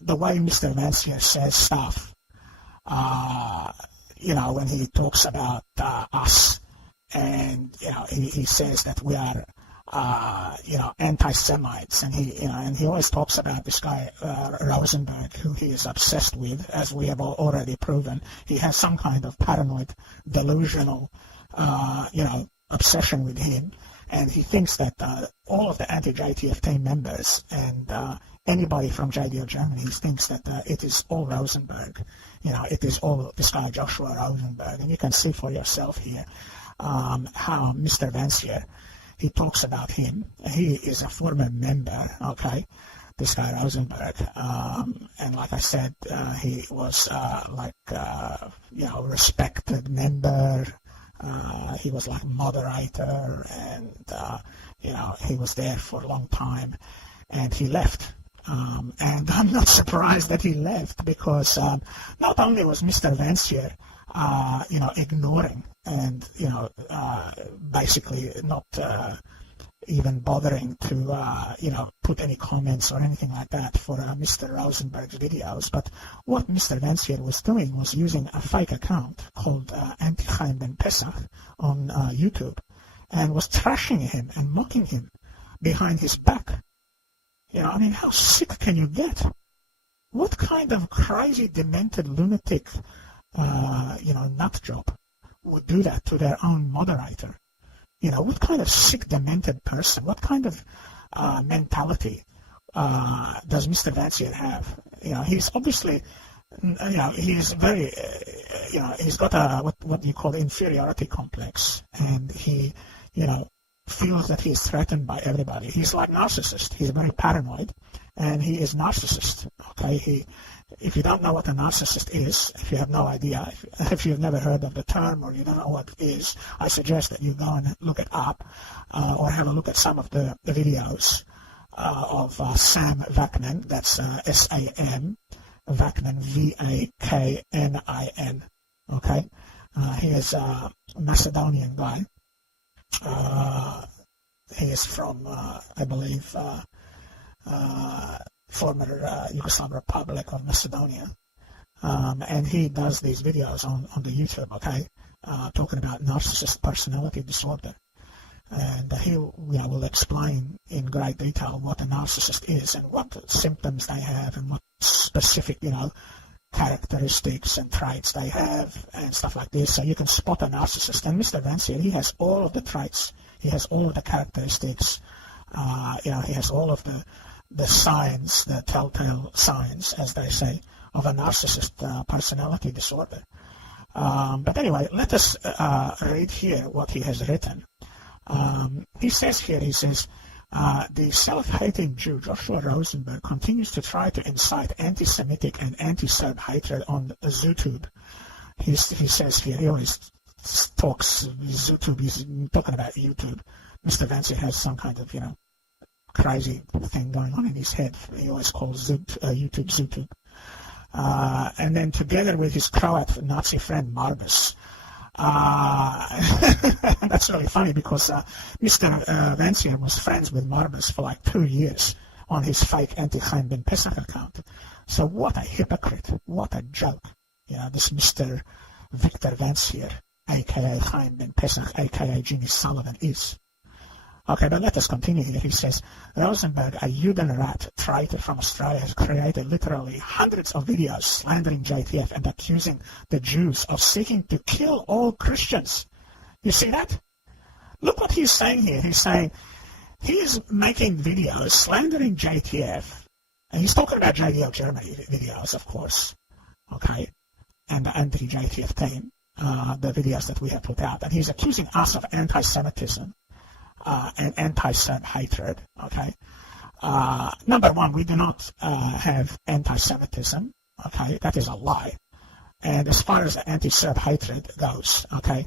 the way Mr. Vancier says stuff, when he talks about us, and he says that we are anti-Semites, and he always talks about this guy Rosenberg, who he is obsessed with, as we have already proven. He has some kind of paranoid, delusional, obsession with him, and he thinks that all of the anti-JTF team members and anybody from JDO Germany thinks that it is all Rosenberg. It is all this guy Joshua Rosenberg, and you can see for yourself here how Mr. Vancier, he talks about him. He is a former member, okay, this guy Rosenberg, and like I said, he was respected member. He was like moderator, and he was there for a long time, and he left. And I'm not surprised that he left, because not only was Mr. Vancier ignoring and basically not even bothering to put any comments or anything like that for Mr. Rosenberg's videos, but what Mr. Vancier was doing was using a fake account called Chaim on YouTube, and was trashing him and mocking him behind his back. How sick can you get? What kind of crazy, demented, lunatic, nut job would do that to their own moderator? What kind of sick, demented person, what kind of mentality does Mr. Vancier have? He's obviously, he's very, he's got a, what you call inferiority complex, and he, feels that he is threatened by everybody. He's like narcissist. He's very paranoid, and he is narcissist. Okay, if you don't know what a narcissist is, if you have no idea, if you've never heard of the term or you don't know what it is, I suggest that you go and look it up, or have a look at some of the videos of Sam Vaknin. That's S-A-M, Vaknin, V-A-K-N-I-N. Okay, he is a Macedonian guy. He is from, I believe, former Yugoslav Republic of Macedonia, and he does these videos on the YouTube, okay, talking about narcissist personality disorder, and he will explain in great detail what a narcissist is and what symptoms they have and what specific, characteristics and traits they have and stuff like this, so you can spot a narcissist. And Mr. Vancier, he has all of the traits, he has all of the characteristics, he has all of the signs, the telltale signs, as they say, of a narcissist personality disorder. But anyway, let us read here what he has written. He says, the self-hating Jew Joshua Rosenberg continues to try to incite anti-Semitic and anti-Serb hatred on ZooTube. He says here, he always talks ZooTube, he's talking about YouTube. Mr. Vancier has some kind of, crazy thing going on in his head. He always calls YouTube ZooTube. And then together with his Croat Nazi friend Marbus, that's really funny, because Mr. Vancier was friends with Marbus for like 2 years on his fake anti-Chaim ben Pesach account. So what a hypocrite, what a joke, this Mr. Victor Vancier, a.k.a. Chaim ben Pesach, a.k.a. Jimmy Sullivan is. Okay, but let us continue here. He says, Rosenberg, a Judenrat traitor from Australia, has created literally hundreds of videos slandering JTF and accusing the Jews of seeking to kill all Christians. You see that? Look what he's saying here. He's saying he is making videos slandering JTF, and he's talking about JDO Germany videos, of course, okay, and the anti-JTF team, the videos that we have put out, and he's accusing us of anti-Semitism. And anti-Serb hatred, okay? Number one, we do not have anti-Semitism, okay? That is a lie. And as far as anti-Serb hatred goes, okay,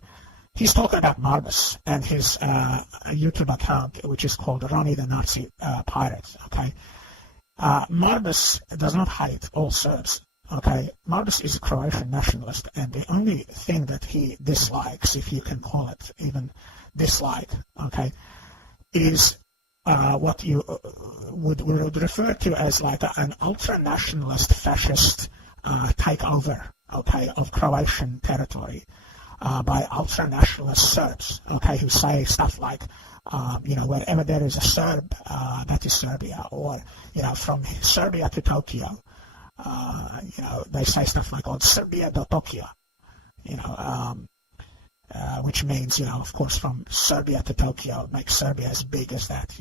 he's talking about Marbus and his YouTube account, which is called Ronnie the Nazi Pirate, okay? Marbus does not hate all Serbs, okay? Marbus is a Croatian nationalist, and the only thing that he dislikes, if you can call it even dislike, okay, is what you would refer to as like an ultra-nationalist fascist takeover, okay, of Croatian territory by ultra-nationalist Serbs, okay, who say stuff like, wherever there is a Serb, that is Serbia, or, from Serbia to Tokyo, they say stuff like, od Serbia do Tokyo, which means, of course, from Serbia to Tokyo, make Serbia as big as that,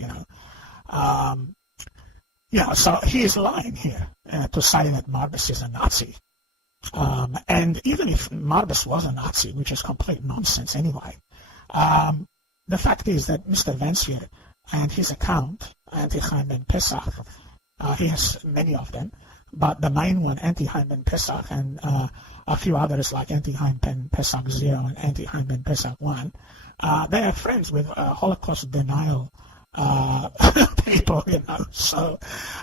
so he is lying here to say that Marbus is a Nazi. And even if Marbus was a Nazi, which is complete nonsense anyway, the fact is that Mr. Vancier and his account, Anti-Chaim ben Pesach, he has many of them, but the main one, Anti-Chaim ben Pesach, and a few others like Anti-Chaim ben Pesach 0 and Anti-Chaim ben Pesach 1, they are friends with Holocaust denial people, so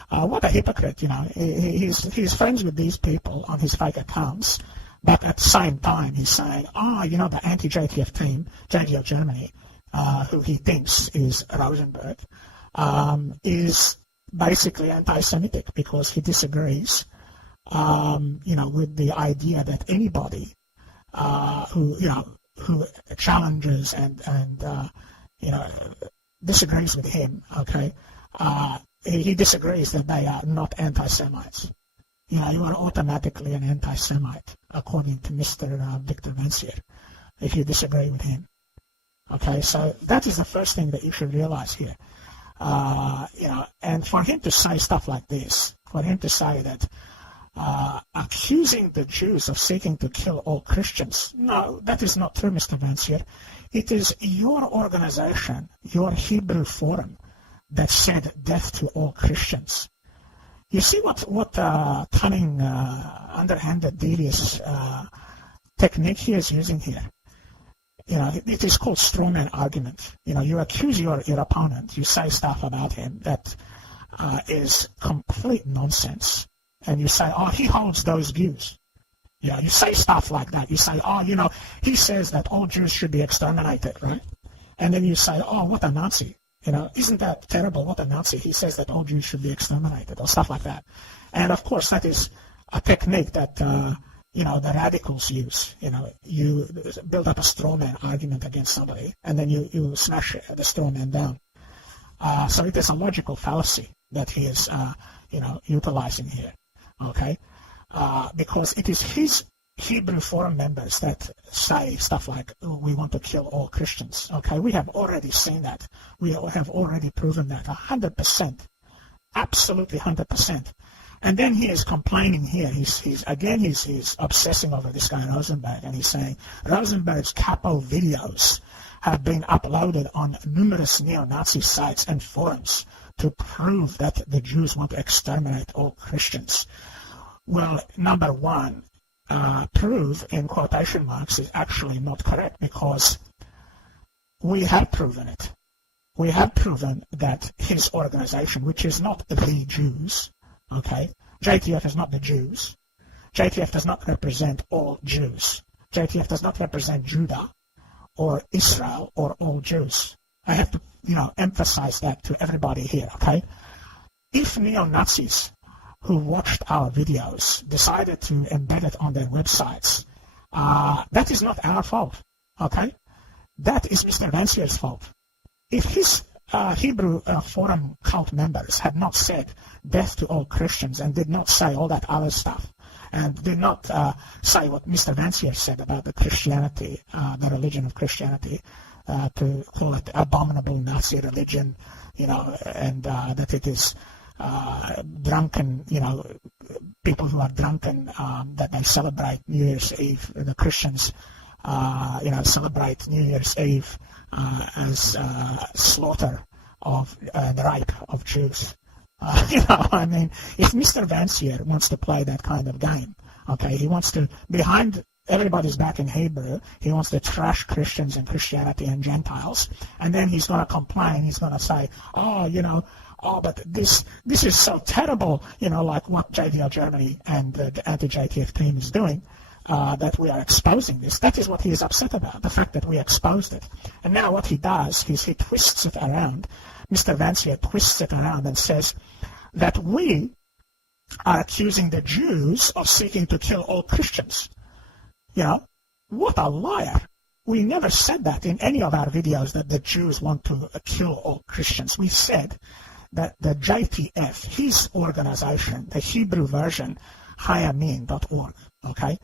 what a hypocrite, he's friends with these people on his fake accounts, but at the same time he's saying, the anti-JTF team, JTF Germany, who he thinks is Rosenberg, is basically anti-Semitic because he disagrees, with the idea that anybody who challenges and disagrees with him, okay, he disagrees that they are not anti-Semites. You are automatically an anti-Semite, according to Mr. Victor Vancier, if you disagree with him. Okay, so that is the first thing that you should realize here. And for him to say stuff like this, for him to say that accusing the Jews of seeking to kill all Christians, no, that is not true, Mr. Vancier. It is your organization, your Hebrew Forum, that said death to all Christians. You see what cunning, underhanded, devious technique he is using here. It is called strawman argument. You accuse your opponent, you say stuff about him that is complete nonsense, and you say, he holds those views. You say stuff like that. You say, he says that all Jews should be exterminated, right? And then you say, what a Nazi. Isn't that terrible? What a Nazi. He says that all Jews should be exterminated, or stuff like that. And of course, that is a technique that, the radicals use. You build up a straw man argument against somebody, and then you smash the straw man down. So it is a logical fallacy that he is, utilizing here, okay? Because it is his Hebrew Forum members that say stuff like, we want to kill all Christians. Okay, we have already seen that. We have already proven that 100%, absolutely 100%. And then he is complaining here. He's obsessing over this guy Rosenberg, and he's saying Rosenberg's capo videos have been uploaded on numerous neo-Nazi sites and forums to prove that the Jews want to exterminate all Christians. Well, number one, prove in quotation marks is actually not correct, because we have proven it. We have proven that his organization, which is not the Jews, okay, JTF is not the Jews. JTF does not represent all Jews. JTF does not represent Judah or Israel or all Jews. I have to, emphasize that to everybody here, okay? If neo-Nazis who watched our videos decided to embed it on their websites, that is not our fault, okay? That is Mr. Vancier's fault. If his Hebrew Forum cult members had not said death to all Christians and did not say all that other stuff, and did not say what Mr. Vancier said about the Christianity, the religion of Christianity, to call it abominable Nazi religion, and that it is drunken, people who are drunken, that they celebrate New Year's Eve. The Christians, celebrate New Year's Eve as slaughter of the rape of Jews. If Mr. Vancier wants to play that kind of game, okay, he wants to, behind everybody's back in Hebrew, he wants to trash Christians and Christianity and Gentiles, and then he's going to complain, he's going to say, but this is so terrible, like what JDL Germany and the anti-JTF team is doing. that we are exposing this. That is what he is upset about, the fact that we exposed it. And now what he does is he twists it around. Mr. Vancier twists it around and says that we are accusing the Jews of seeking to kill all Christians. You know, what a liar. We never said that in any of our videos, that the Jews want to kill all Christians. We said that the JTF, his organization, the Hebrew version, Hayamin.org, okay?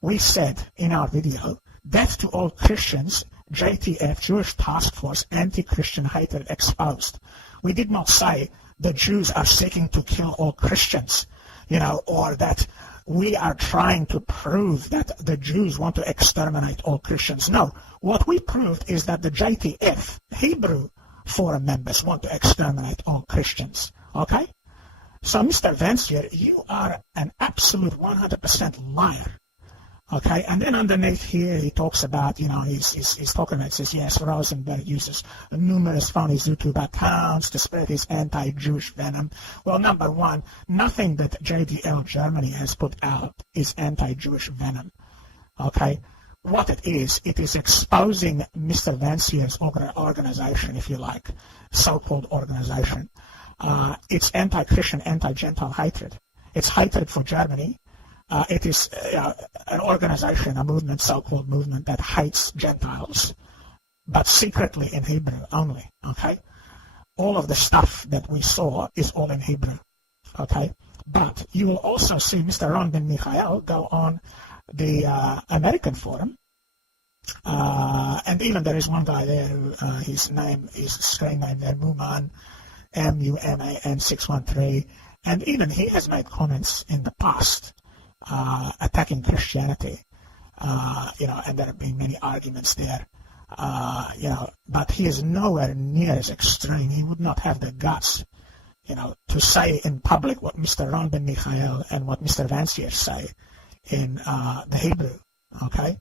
We said in our video, death to all Christians, JTF, Jewish Task Force, anti-Christian hatred exposed. We did not say the Jews are seeking to kill all Christians, you know, or that we are trying to prove that the Jews want to exterminate all Christians. No, what we proved is that the JTF, Hebrew Forum members, want to exterminate all Christians, okay? So, Mr. Vancier, you are an absolute 100% liar. Okay, and then underneath here he talks about, you know, he's talking about, says, yes, Rosenberg uses numerous phony YouTube accounts to spread his anti-Jewish venom. Well, number one, nothing that JDL Germany has put out is anti-Jewish venom. Okay, what it is exposing Mr. Vancier's organization, if you like, so-called organization. It's anti-Christian, anti-Gentile hatred. It's hatred for Germany. It is an organization, a movement, so-called movement, that hates Gentiles, but secretly in Hebrew only, okay? All of the stuff that we saw is all in Hebrew, okay? But you will also see Mr. David-ben-Yisrael go on the American forum, and even there is one guy there who, his name is screen name there, Muman, M-U-M-A-N 613, and even he has made comments in the past attacking Christianity, you know, and there have been many arguments there, you know, but he is nowhere near as extreme. He would not have the guts, you know, to say in public what Mr. David-ben-Yisrael and what Mr. Vancier say in the Hebrew, okay?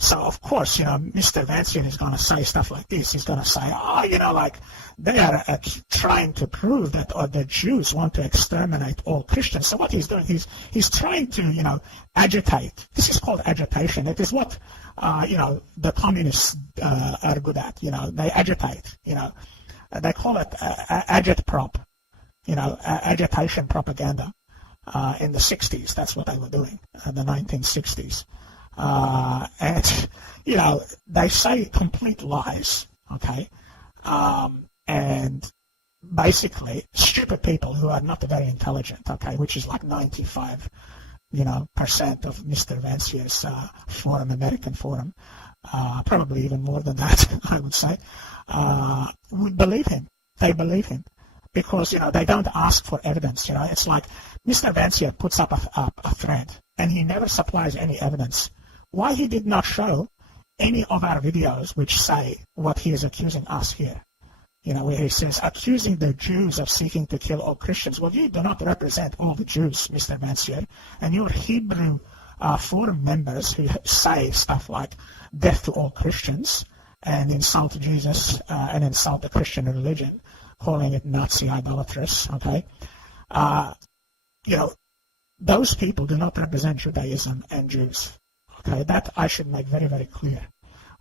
So, of course, you know, Mr. Vancier is going to say stuff like this. He's going to say, oh, you know, like, they are trying to prove that the Jews want to exterminate all Christians. So what he's doing, he's trying to, you know, agitate. This is called agitation. It is what, you know, the communists are good at. You know, they agitate. You know, they call it agitprop, you know, agitation propaganda. In the 60s, that's what they were doing, the 1960s. And, you know, they say complete lies, okay? And basically, stupid people who are not very intelligent, okay, which is like 95%, you know, percent of Mr. Vancier's forum, American forum, probably even more than that, I would say, would believe him. They believe him. Because, you know, they don't ask for evidence, you know. It's like Mr. Vancier puts up a thread, and he never supplies any evidence. Why he did not show any of our videos which say what he is accusing us here? You know, where he says, accusing the Jews of seeking to kill all Christians. Well, you do not represent all the Jews, Mr. Vancier, and your Hebrew forum members who say stuff like death to all Christians and insult Jesus and insult the Christian religion, calling it Nazi idolatrous, okay? You know, those people do not represent Judaism and Jews. Okay, that I should make very, very clear.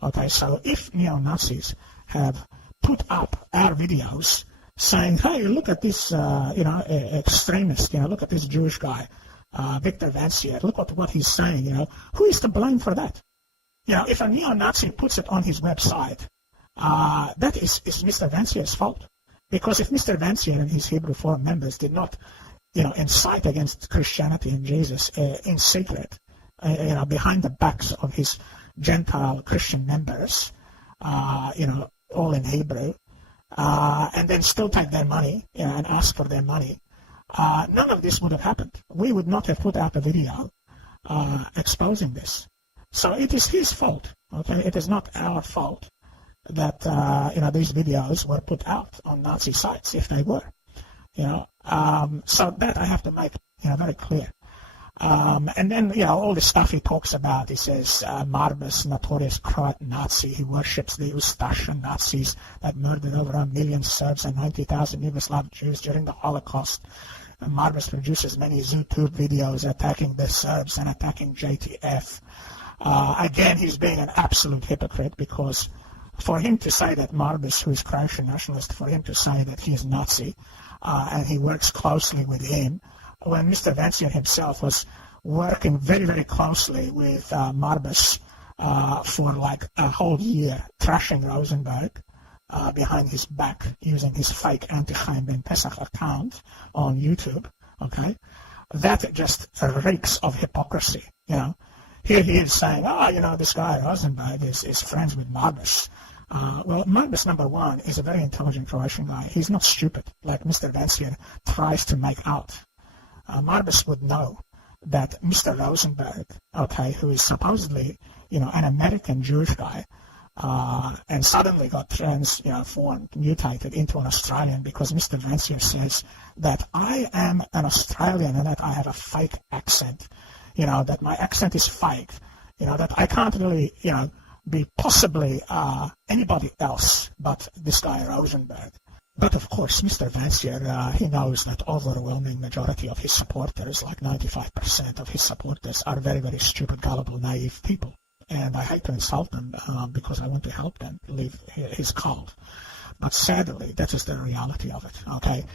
Okay, so if neo-Nazis have put up our videos saying, hey, look at this, you know, extremist, you know, look at this Jewish guy, Victor Vancier, look at what he's saying, you know, who is to blame for that? You know, if a neo-Nazi puts it on his website, that is Mr. Vancier's fault. Because if Mr. Vancier and his Hebrew forum members did not, you know, incite against Christianity and Jesus in secret, you know, behind the backs of his Gentile Christian members, you know, all in Hebrew, and then still take their money, you know, and ask for their money, none of this would have happened. We would not have put out a video exposing this. So it is his fault, okay? It is not our fault that, you know, these videos were put out on Nazi sites, if they were, you know. So that I have to make, you know, very clear. And then, you know, all the stuff he talks about, he says, Marbus, notorious Croatian Nazi, he worships the Ustašian Nazis that murdered over 1 million Serbs and 90,000 Yugoslav Jews during the Holocaust. Marbus produces many YouTube videos attacking the Serbs and attacking JTF. Again, he's being an absolute hypocrite, because for him to say that Marbus, who is Croatian nationalist, for him to say that he is Nazi and he works closely with him, when Mr. Vancier himself was working very, very closely with Marbus for like a whole year, trashing Rosenberg behind his back using his fake anti-Chaim ben Pesach account on YouTube, okay? That just reeks of hypocrisy, you know. Here he is saying, this guy Rosenberg is friends with Marbus. Well, Marbus, number one, is a very intelligent Croatian guy. He's not stupid, like Mr. Vancier tries to make out. Marbus would know that Mr. Rosenberg, okay, who is supposedly, an American Jewish guy, and suddenly got mutated into an Australian because Mr. Vancier says that I am an Australian and that I have a fake accent, that my accent is fake, that I can't really, be possibly anybody else but this guy Rosenberg. But of course, Mr. Vancier, he knows that overwhelming majority of his supporters, like 95% of his supporters, are very, very stupid, gullible, naive people. And I hate to insult them because I want to help them leave his cult. But sadly, that is the reality of it, okay?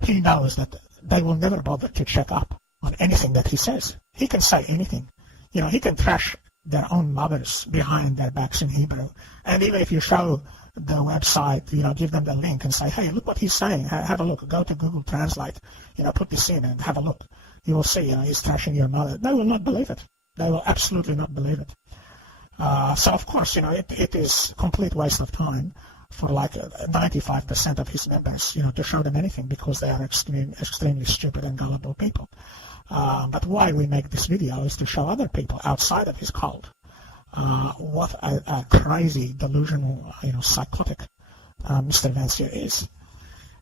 He knows that they will never bother to check up on anything that he says. He can say anything. He can trash their own mothers behind their backs in Hebrew. And even if you show the website, give them the link and say, hey, look what he's saying. Have a look. Go to Google Translate. Put this in and have a look. You will see, he's trashing your mother. They will not believe it. They will absolutely not believe it. So, of course, it is complete waste of time for like 95% of his members, to show them anything because they are extremely stupid and gullible people. But why we make this video is to show other people outside of his cult what a crazy, delusional, psychotic Mr. Vancier is.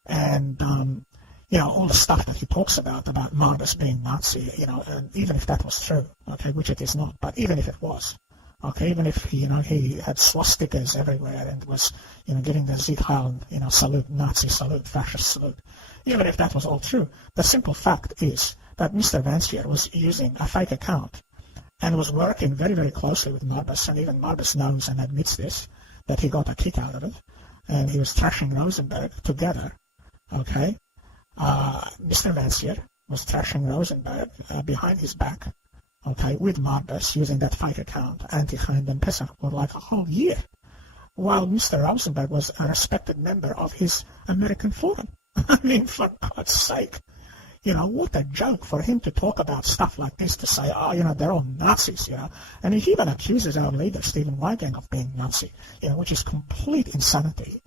And, all the stuff that he talks about Marbus being Nazi, and even if that was true, okay, which it is not, but even if it was, okay, even if he had swastikas everywhere and was, getting the Sieg Heil, salute, Nazi salute, fascist salute, even if that was all true, the simple fact is that Mr. Vancier was using a fake account and was working very, very closely with Marbus, and even Marbus knows and admits this, that he got a kick out of it, and he was trashing Rosenberg together, okay? Mr. Vancier was trashing Rosenberg behind his back, okay, with Marbus using that fake account, anti-Chaim ben Pesach, for like a whole year, while Mr. Rosenberg was a respected member of his American forum. I mean, for God's sake. What a joke for him to talk about stuff like this, to say, they're all Nazis, And he even accuses our leader, Stephen Wygant, of being Nazi, which is complete insanity.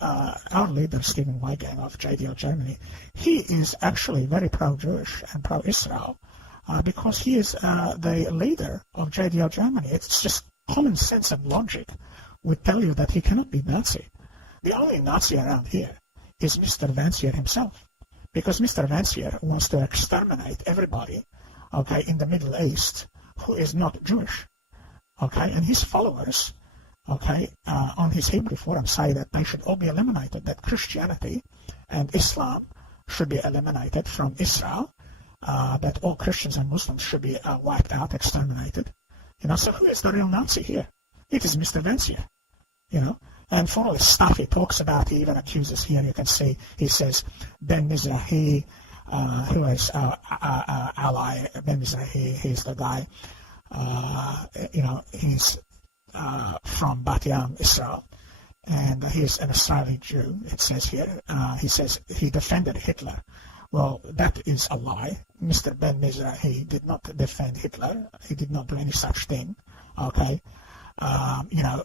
Our leader, Stephen Wygant of JDO Germany, he is actually very pro-Jewish and pro-Israel because he is the leader of JDO Germany. It's just common sense and logic would tell you that he cannot be Nazi. The only Nazi around here is Mr. Vancier himself. Because Mr. Vancier wants to exterminate everybody, okay, in the Middle East who is not Jewish, okay, and his followers, okay, on his Hebrew forum say that they should all be eliminated, that Christianity and Islam should be eliminated from Israel, that all Christians and Muslims should be wiped out, exterminated, so who is the real Nazi here? It is Mr. Vancier, And for all the stuff he talks about, he even accuses here, you can see, he says, Ben-Mizrahi, who is our ally, Ben-Mizrahi, he's the guy, he's from Bat Yam, Israel, and he's an Israeli Jew, it says here. He says he defended Hitler. Well, that is a lie. Mr. Ben-Mizrahi did not defend Hitler. He did not do any such thing, okay?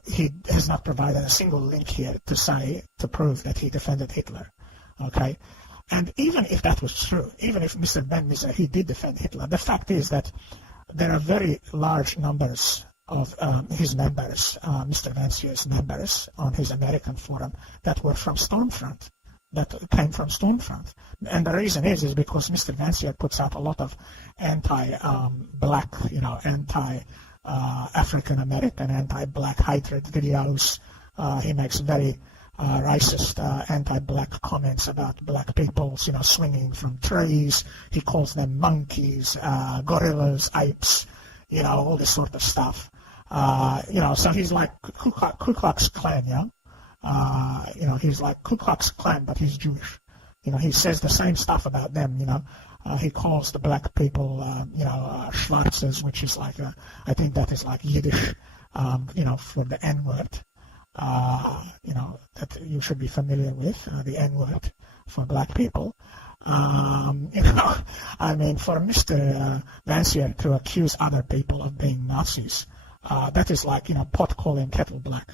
He has not provided a single link here to prove that he defended Hitler, okay? And even if that was true, even if Mr. Ben-Mizrahi did defend Hitler, the fact is that there are very large numbers of his members, Mr. Vancier's members on his American forum that were from Stormfront, that came from Stormfront. And the reason is because Mr. Vancier puts out a lot of anti-black, anti-African-American, anti-black hatred videos. He makes very racist, anti-black comments about black people, swinging from trees. He calls them monkeys, gorillas, apes, all this sort of stuff. So he's like Ku Klux Klan, he's like Ku Klux Klan, but he's Jewish. He says the same stuff about them, he calls the black people, Schwarzes, which is like, I think that is like Yiddish, for the N-word, that you should be familiar with, the N-word for black people. I mean, for Mr. Vancier to accuse other people of being Nazis, that is like, pot calling kettle black,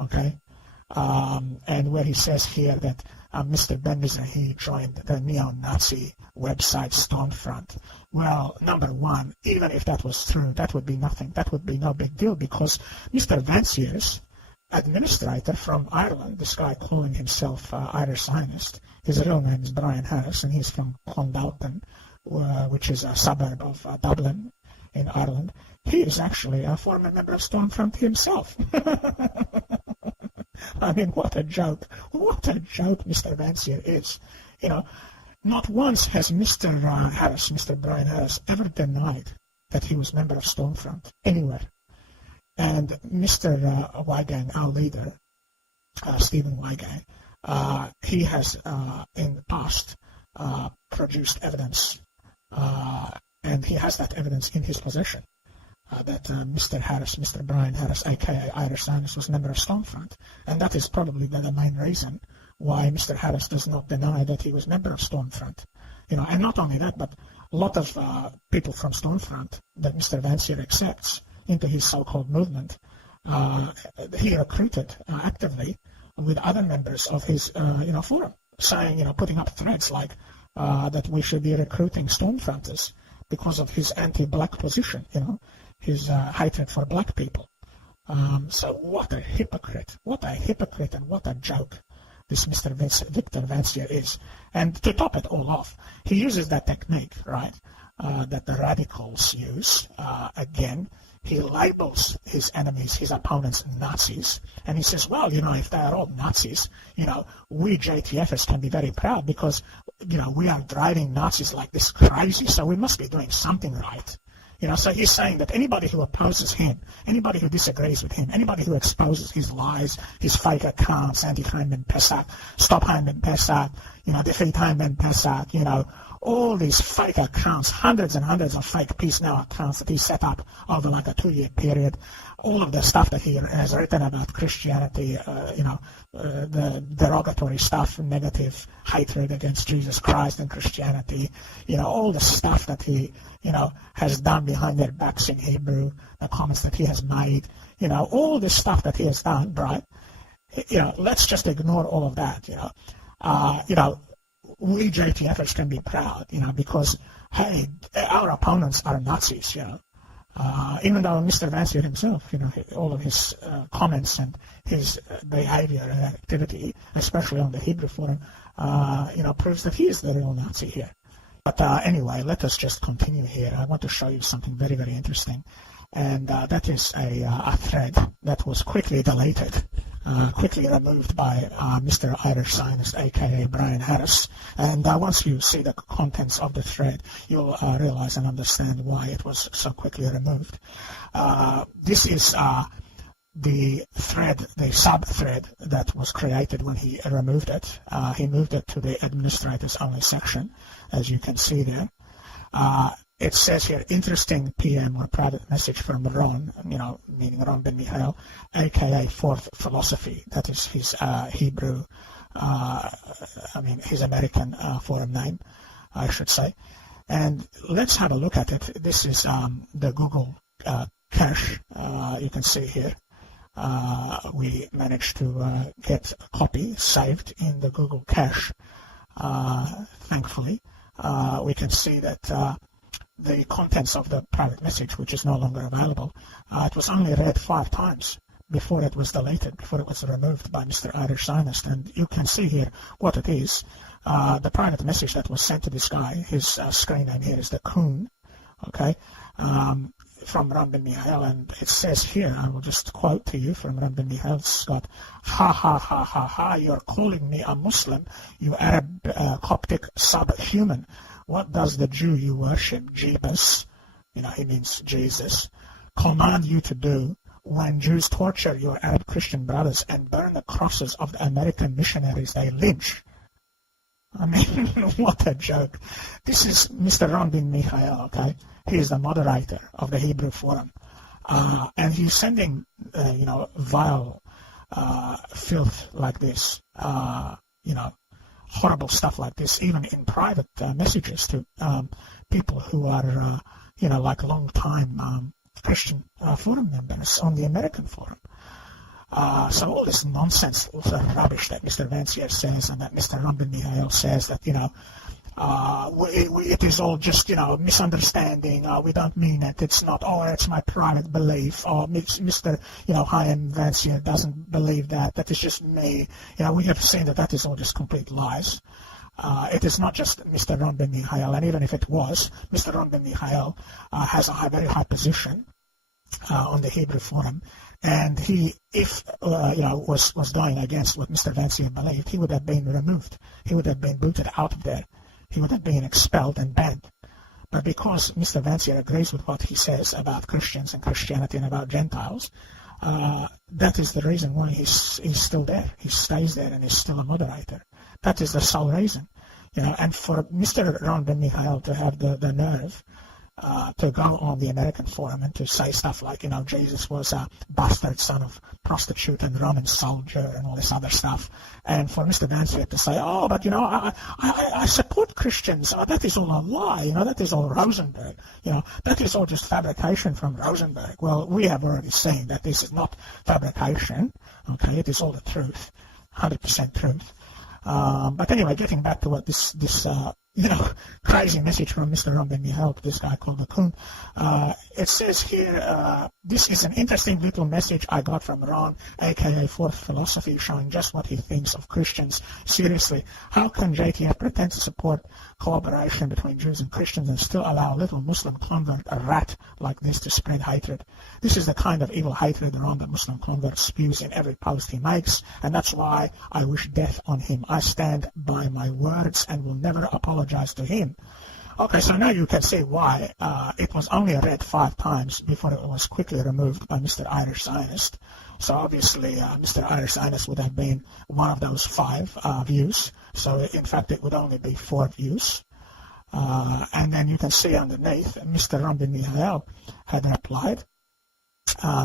okay? And where he says here that Mr. Ben-Yisrael, he joined the neo-Nazi website Stormfront. Well, number one, even if that was true, that would be nothing. That would be no big deal, because Mr. Vancier's administrator from Ireland, this guy calling himself Irish Zionist, his real name is Brian Harris, and he's from Clondalkin, which is a suburb of Dublin in Ireland. He is actually a former member of Stormfront himself. I mean, what a joke. What a joke Mr. Vancier is. Not once has Mr. Harris, Mr. Brian Harris, ever denied that he was a member of Stormfront anywhere. And Mr. Weigang, our leader, Stephen Weigang, he has in the past produced evidence, and he has that evidence in his possession, that Mr. Harris, Mr. Brian Harris, aka Irish Zionist, was a member of Stormfront. And that is probably the main reason why Mr. Harris does not deny that he was a member of Stormfront. And not only that, but a lot of people from Stormfront that Mr. Vancier accepts into his so-called movement, he recruited actively with other members of his, forum, saying, putting up threads like that we should be recruiting Stormfronters because of his anti-black position, his hatred for black people. So what a hypocrite, and what a joke this Mr. Victor Vancier is. And to top it all off, he uses that technique, right, that the radicals use. Again, he labels his enemies, his opponents, Nazis, and he says, well, if they are all Nazis, we JTFers can be very proud because, we are driving Nazis like this crazy, so we must be doing something right. So he's saying that anybody who opposes him, anybody who disagrees with him, anybody who exposes his lies, his fake accounts, anti-Chaim ben Pesach, stop Chaim ben Pesach, defeat Chaim ben Pesach, all these fake accounts, hundreds and hundreds of fake Peace Now accounts that he set up over like a 2-year period, all of the stuff that he has written about Christianity, the derogatory stuff, negative hatred against Jesus Christ and Christianity, all the stuff that he, has done behind their backs in Hebrew, the comments that he has made, all this stuff that he has done, right? Let's just ignore all of that, we JTFers can be proud, because, hey, our opponents are Nazis, even though Mr. Vancier himself, all of his comments and his behavior and activity, especially on the Hebrew forum, proves that he is the real Nazi here. But anyway, let us just continue here. I want to show you something very, very interesting. And that is a thread that was quickly deleted, quickly removed by Mr. Irish Zionist, a.k.a. Brian Harris. And once you see the contents of the thread, you'll realize and understand why it was so quickly removed. This is the thread, the sub-thread that was created when he removed it. He moved it to the administrators only section, as you can see there. It says here, interesting PM or private message from Ron, meaning Ron Ben-Michael, a.k.a. Fourth Philosophy. That is his Hebrew, his American forum name, I should say. And let's have a look at it. This is the Google cache. You can see here. We managed to get a copy saved in the Google cache, thankfully. We can see that the contents of the private message, which is no longer available, it was only read 5 times before it was deleted, before it was removed by Mr. Irish Zionist. And you can see here what it is. The private message that was sent to this guy, his screen name here is the Coon, okay? from Ben-Yisrael, and it says here, I will just quote to you from Ben-Yisrael, Scott, ha ha ha ha ha, you're calling me a Muslim, you Arab Coptic subhuman. What does the Jew you worship, Jeebus, he means Jesus, command you to do when Jews torture your Arab Christian brothers and burn the crosses of the American missionaries they lynch? I mean, what a joke. This is Mr. Ron Ben-Yisrael, okay? He is the moderator of the Hebrew Forum. And he's sending, vile filth like this, horrible stuff like this, even in private messages to people who are, like long-time Christian forum members on the American forum. So all this nonsense, all the rubbish that Mr. Vancier says and that Mr. Ben-Yisrael says that, it is all just, misunderstanding, we don't mean it, it's not, it's my private belief, or Mr. Chaim Vancier doesn't believe that is just me. We have seen that is all just complete lies. It is not just Mr. Ben-Yisrael, and even if it was, Mr. Ben-Yisrael has a very high position on the Hebrew Forum, and he, if was going against what Mr. Vancier believed, he would have been removed. He would have been booted out of there. He would have been expelled and banned. But because Mr. Vancier agrees with what he says about Christians and Christianity and about Gentiles, that is the reason why he's still there. He stays there and is still a moderator. That is the sole reason. And for Mr. Ben-Yisrael to have the nerve to go on the American forum and to say stuff like, Jesus was a bastard son of prostitute and Roman soldier and all this other stuff. And for Mr. Vancier to say, but I support Christians. That is all a lie. That is all Rosenberg. That is all just fabrication from Rosenberg. Well, we have already seen that this is not fabrication. Okay, it is all the truth, 100% truth. But anyway, getting back to what this crazy message from Mr. Ben-Yisrael, this guy called the Coon. It says here, this is an interesting little message I got from Ron, aka Fourth Philosophy, showing just what he thinks of Christians. Seriously, how can JTF pretend to support collaboration between Jews and Christians and still allow a little Muslim convert, a rat like this, to spread hatred? This is the kind of evil hatred Ron, the Muslim convert, spews in every post he makes, and that's why I wish death on him. I stand by my words and will never apologize to him. Okay, so now you can see why it was only read 5 times before it was quickly removed by Mr. Irish Zionist. So obviously Mr. Irish Zionist would have been one of those 5 views. So in fact it would only be 4 views. And then you can see underneath Mr. Ben-Yisrael had replied.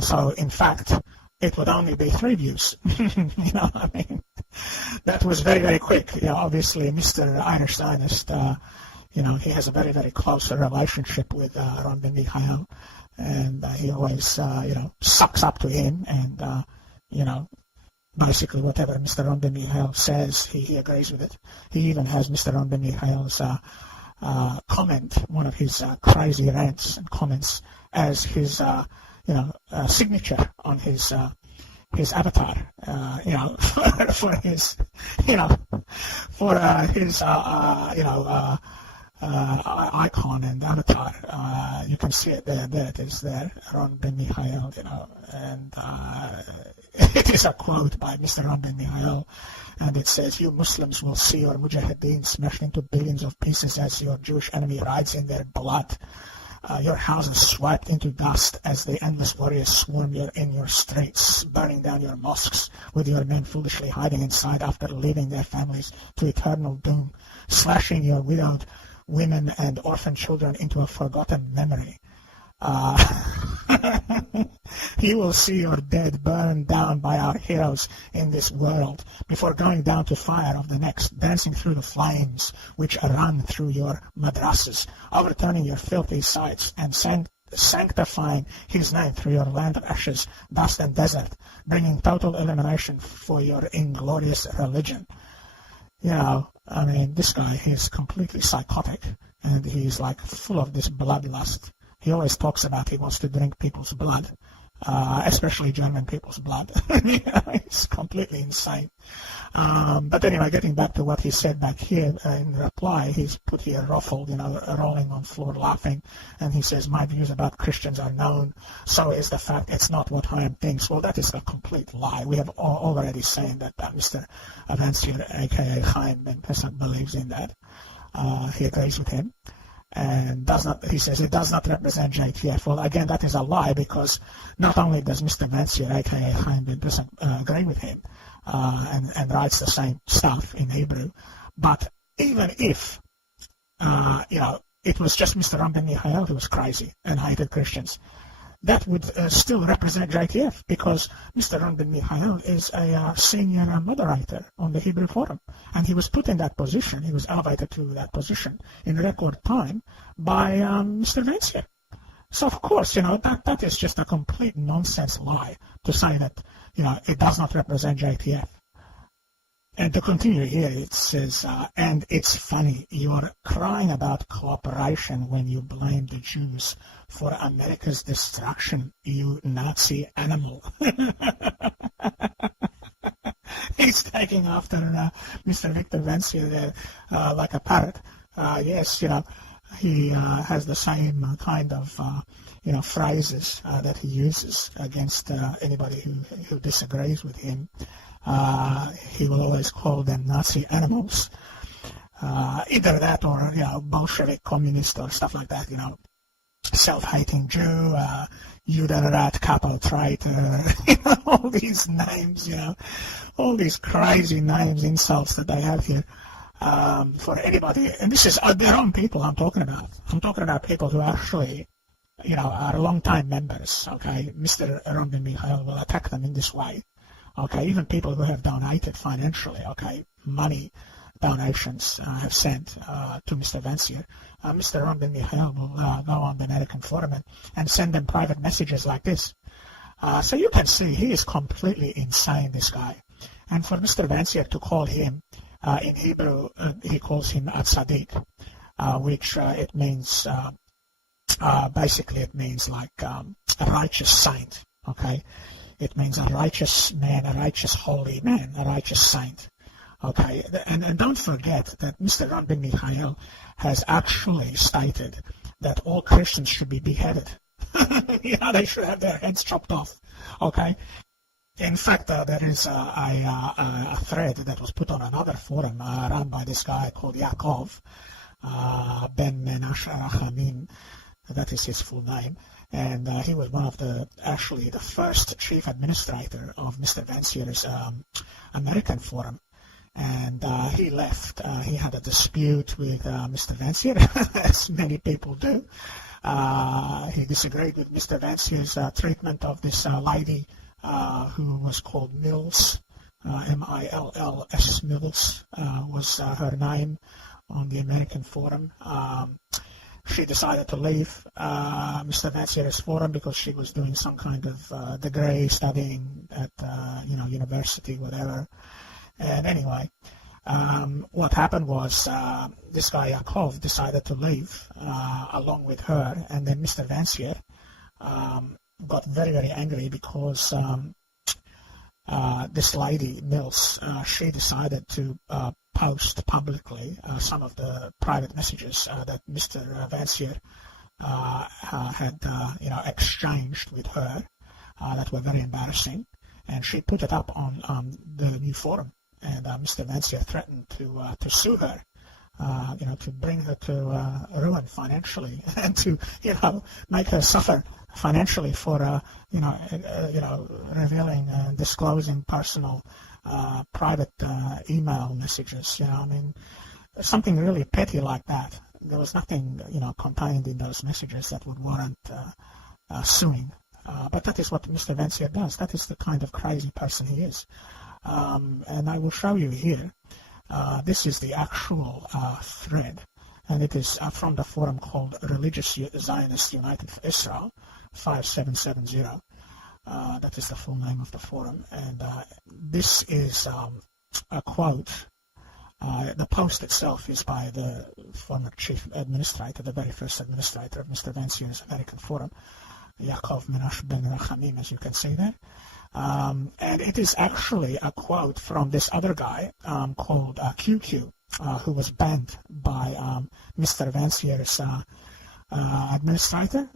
So in fact it would only be 3 views. That was very, very quick. Obviously Mr. Irish Zionist, he has a very, very close relationship with Ron Ben-Yisrael, and he always, sucks up to him, and, basically whatever Mr. Ron Ben-Yisrael says, he agrees with it. He even has Mr. Ron Ben-Yisrael's comment, one of his crazy rants and comments, as his, signature on his avatar, for his, icon and avatar. You can see it there. There it is there, Ron Ben-Yisrael, and it is a quote by Mr. Ron Ben-Yisrael, and it says, "You Muslims will see your mujahideen smashed into billions of pieces as your Jewish enemy rides in their blood. Your houses swiped into dust as the endless warriors swarm in your streets, burning down your mosques with your men foolishly hiding inside after leaving their families to eternal doom, slashing your widowed women and orphan children into a forgotten memory. You will see your dead burned down by our heroes in this world before going down to fire of the next, dancing through the flames which run through your madrasas, overturning your filthy sites and sanctifying his name through your land of ashes, dust and desert, bringing total elimination for your inglorious religion." This guy, he's completely psychotic, and he's like full of this bloodlust. He always talks about he wants to drink people's blood. especially German people's blood. It's completely insane. But anyway, getting back to what he said back here in reply, he's put here ruffled, rolling on floor laughing, and he says, my views about Christians are known, so is the fact it's not what Chaim thinks. Well, that is a complete lie. We have already said that Mr. Vancier, aka Chaim ben Pesach, believes in that. He agrees with him. And he says it does not represent JTF. Well, again, that is a lie, because not only does Mr. Vancier, aka Chaim ben Pesach, agree with him and writes the same stuff in Hebrew, but even if it was just Mr. David-ben-Yisrael who was crazy and hated Christians, that would still represent JTF, because Mr. David-ben-Yisrael is a senior moderator on the Hebrew Forum, and he was put in that position, he was elevated to that position in record time by Mr. Vancier. So of course, that is just a complete nonsense lie to say that, it does not represent JTF. And to continue here, it says, and it's funny, you're crying about cooperation when you blame the Jews for America's destruction, you Nazi animal. He's taking after Mr. Victor Vancier there like a parrot. Yes, he has the same kind of, phrases that he uses against anybody who disagrees with him. He will always call them Nazi animals. Either that or, Bolshevik communist or stuff like that, self-hating Jew, Judenrat, Kappa traitor, all these names, all these crazy names, insults that they have here. For anybody, and this is their own people I'm talking about. I'm talking about people who actually, are long-time members, okay? Mr. David-ben-Yisrael will attack them in this way, okay? Even people who have donated financially, okay? Money donations have sent to Mr. Vancier. Mr. David-ben-Yisrael will go on the American Forum and send them private messages like this. So you can see he is completely insane, this guy. And for Mr. Vancier to call him, in Hebrew, he calls him a tzaddik, which it means, basically it means like a righteous saint, okay? It means a righteous man, a righteous holy man, a righteous saint, okay? And don't forget that Mr. David-ben-Yisrael has actually stated that all Christians should be beheaded. They should have their heads chopped off, okay? In fact, there is a thread that was put on another forum run by this guy called Yaakov Ben Menashe, that is his full name, and he was one of the first chief administrator of Mr. Vancier's American Forum, and he left. He had a dispute with Mr. Vancier, as many people do. He disagreed with Mr. Vancier's treatment of this lady who was called Mills, M-I-L-L-S, Mills was her name on the American Forum. She decided to leave Mr. Vancier's forum because she was doing some kind of degree, studying at university, whatever. And anyway, what happened was this guy Yaakov decided to leave along with her, and then Mr. Vancier got very, very angry because this lady, Mills, she decided to post publicly some of the private messages that Mr. Vancier had exchanged with her that were very embarrassing, and she put it up on the new forum, and Mr. Vancier threatened to sue her, to bring her to ruin financially and to make her suffer financially for revealing and disclosing personal private email messages. Something really petty like that. There was nothing contained in those messages that would warrant suing. But that is what Mr. Vancier does. That is the kind of crazy person he is. And I will show you here. This is the actual thread, and it is from the forum called Religious Zionist United for Israel, 5770. That is the full name of the forum, and this is a quote. The post itself is by the former chief administrator, the very first administrator of Mr. Vancier's American Forum. Yaakov Menashe ben Rachamim, as you can see there. And it is actually a quote from this other guy called QQ, who was banned by Mr. Vancier's administrator.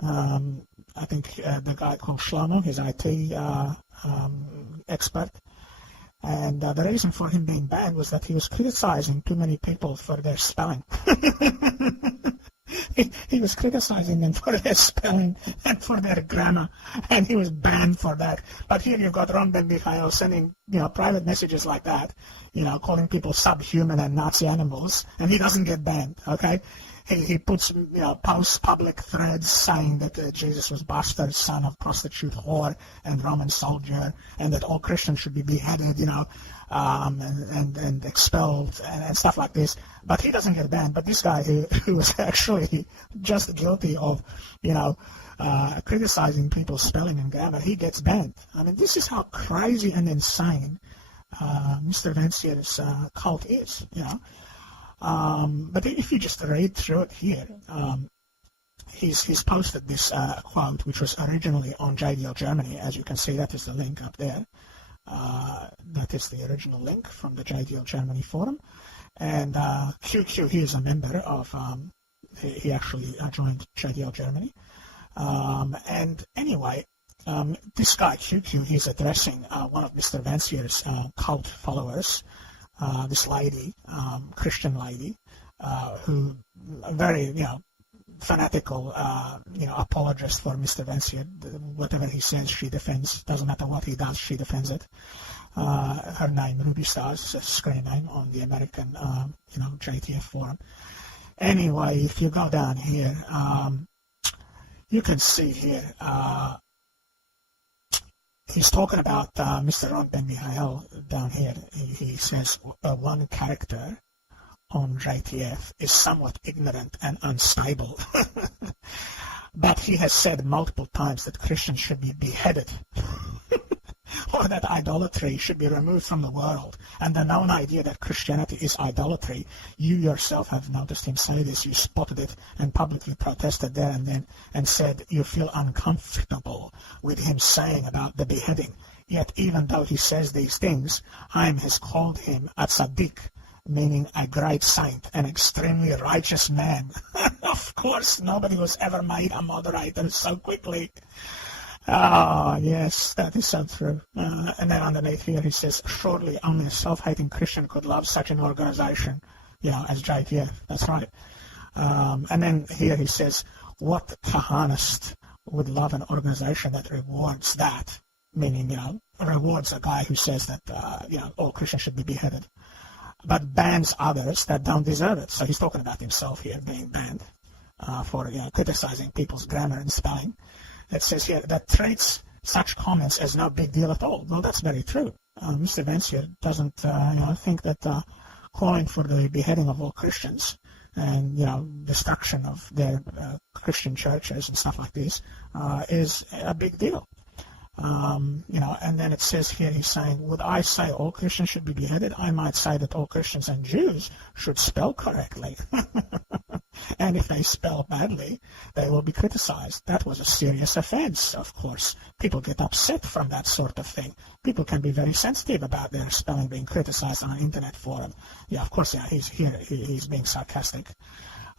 I think the guy called Shlomo, his IT expert. And the reason for him being banned was that he was criticizing too many people for their spelling. He was criticizing them for their spelling and for their grammar, and he was banned for that. But here you've got Ben-Yisrael sending, private messages like that, calling people subhuman and Nazi animals, and he doesn't get banned, okay? He puts, posts public threads saying that Jesus was bastard, son of prostitute, whore, and Roman soldier, and that all Christians should be beheaded, and expelled and stuff like this. But he doesn't get banned. But this guy who was actually just guilty of, criticizing people's spelling and grammar, he gets banned. I mean, this is how crazy and insane Mr. Vancier's cult is, But if you just read through it here, he's posted this quote, which was originally on JDL Germany. As you can see, that is the link up there. That is the original link from the JDL Germany forum. And QQ, he is a member of, he actually joined JDL Germany. And anyway, this guy, QQ, he's addressing one of Mr. Vancier's cult followers, this lady, Christian lady, who very, fanatical, apologist for Mr. Vancier. Whatever he says, she defends. Doesn't matter what he does, she defends it. Her name, Ruby Stars, screen name on the American, JTF forum. Anyway, if you go down here, you can see here, he's talking about Mr. Ron Ben-Yisrael down here. He says one character on JTF is somewhat ignorant and unstable. But he has said multiple times that Christians should be beheaded or that idolatry should be removed from the world. And the known idea that Christianity is idolatry, you yourself have noticed him say this. You spotted it and publicly protested there and then and said you feel uncomfortable with him saying about the beheading. Yet even though he says these things, Chaim has called him a tzaddik, meaning a great saint, an extremely righteous man. Of course, nobody was ever made a moderator so quickly. Ah, yes, that is so true. And then underneath here he says, surely only a self-hating Christian could love such an organization, as JTF. That's right. And then here he says, what Kahanist would love an organization that rewards that, meaning, rewards a guy who says that, all Christians should be beheaded, but bans others that don't deserve it. So he's talking about himself here being banned for criticizing people's grammar and spelling. It says here that treats such comments as no big deal at all. Well, that's very true. Mr. Vancier doesn't think that calling for the beheading of all Christians and destruction of their Christian churches and stuff like this is a big deal. And then it says here, he's saying, would I say all Christians should be beheaded? I might say that all Christians and Jews should spell correctly. And if they spell badly, they will be criticized. That was a serious offense, of course. People get upset from that sort of thing. People can be very sensitive about their spelling being criticized on an internet forum. Yeah, of course, he's being sarcastic.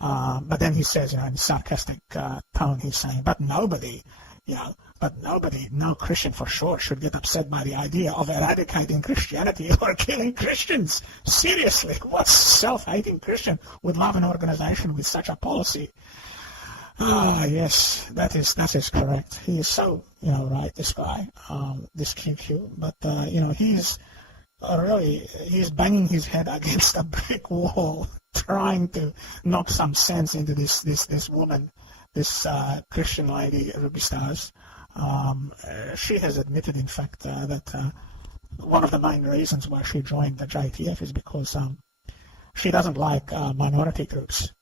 But then he says, in sarcastic tone, he's saying, but nobody, no Christian for sure should get upset by the idea of eradicating Christianity or killing Christians. Seriously, what self-hating Christian would love an organization with such a policy? Ah, yes, that is correct. He is so, right, this guy, this QQ. But, he's banging his head against a brick wall, trying to knock some sense into this woman, this Christian lady, Ruby Stars. She has admitted, in fact, that one of the main reasons why she joined the JTF is because she doesn't like minority groups,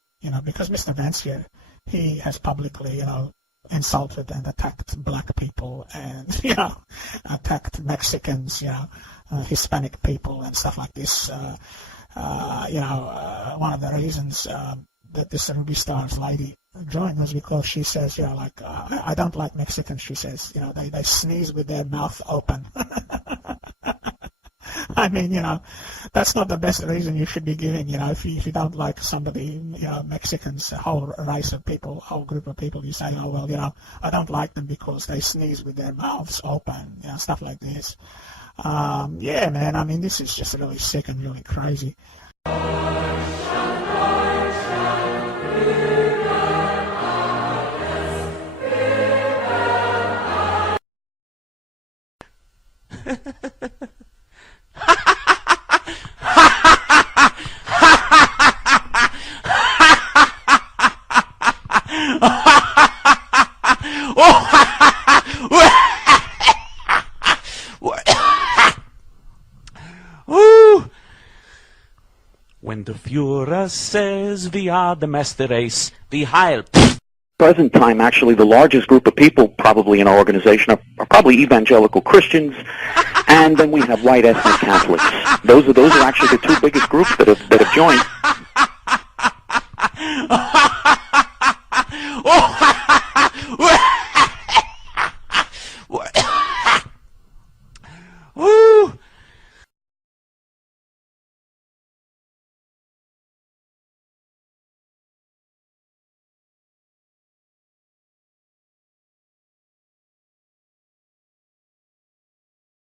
because Mr. Vancier, he has publicly, insulted and attacked black people and, attacked Mexicans, Hispanic people and stuff like this. One of the reasons that this Ruby Stars lady join us because she says, you know, like, I don't like Mexicans, she says. You know, they sneeze with their mouth open. I mean, you know, that's not the best reason you should be giving, you know, if you don't like somebody, you know, Mexicans, a whole race of people, whole group of people, you say, oh, well, you know, I don't like them because they sneeze with their mouths open, you know, stuff like this. Yeah, man, I mean, this is just really sick and really crazy. When the Führer says we are the master race, we Heil. Present time, actually, the largest group of people probably in our organization are probably evangelical Christians, and then we have white ethnic Catholics. Those are actually the two biggest groups that have joined.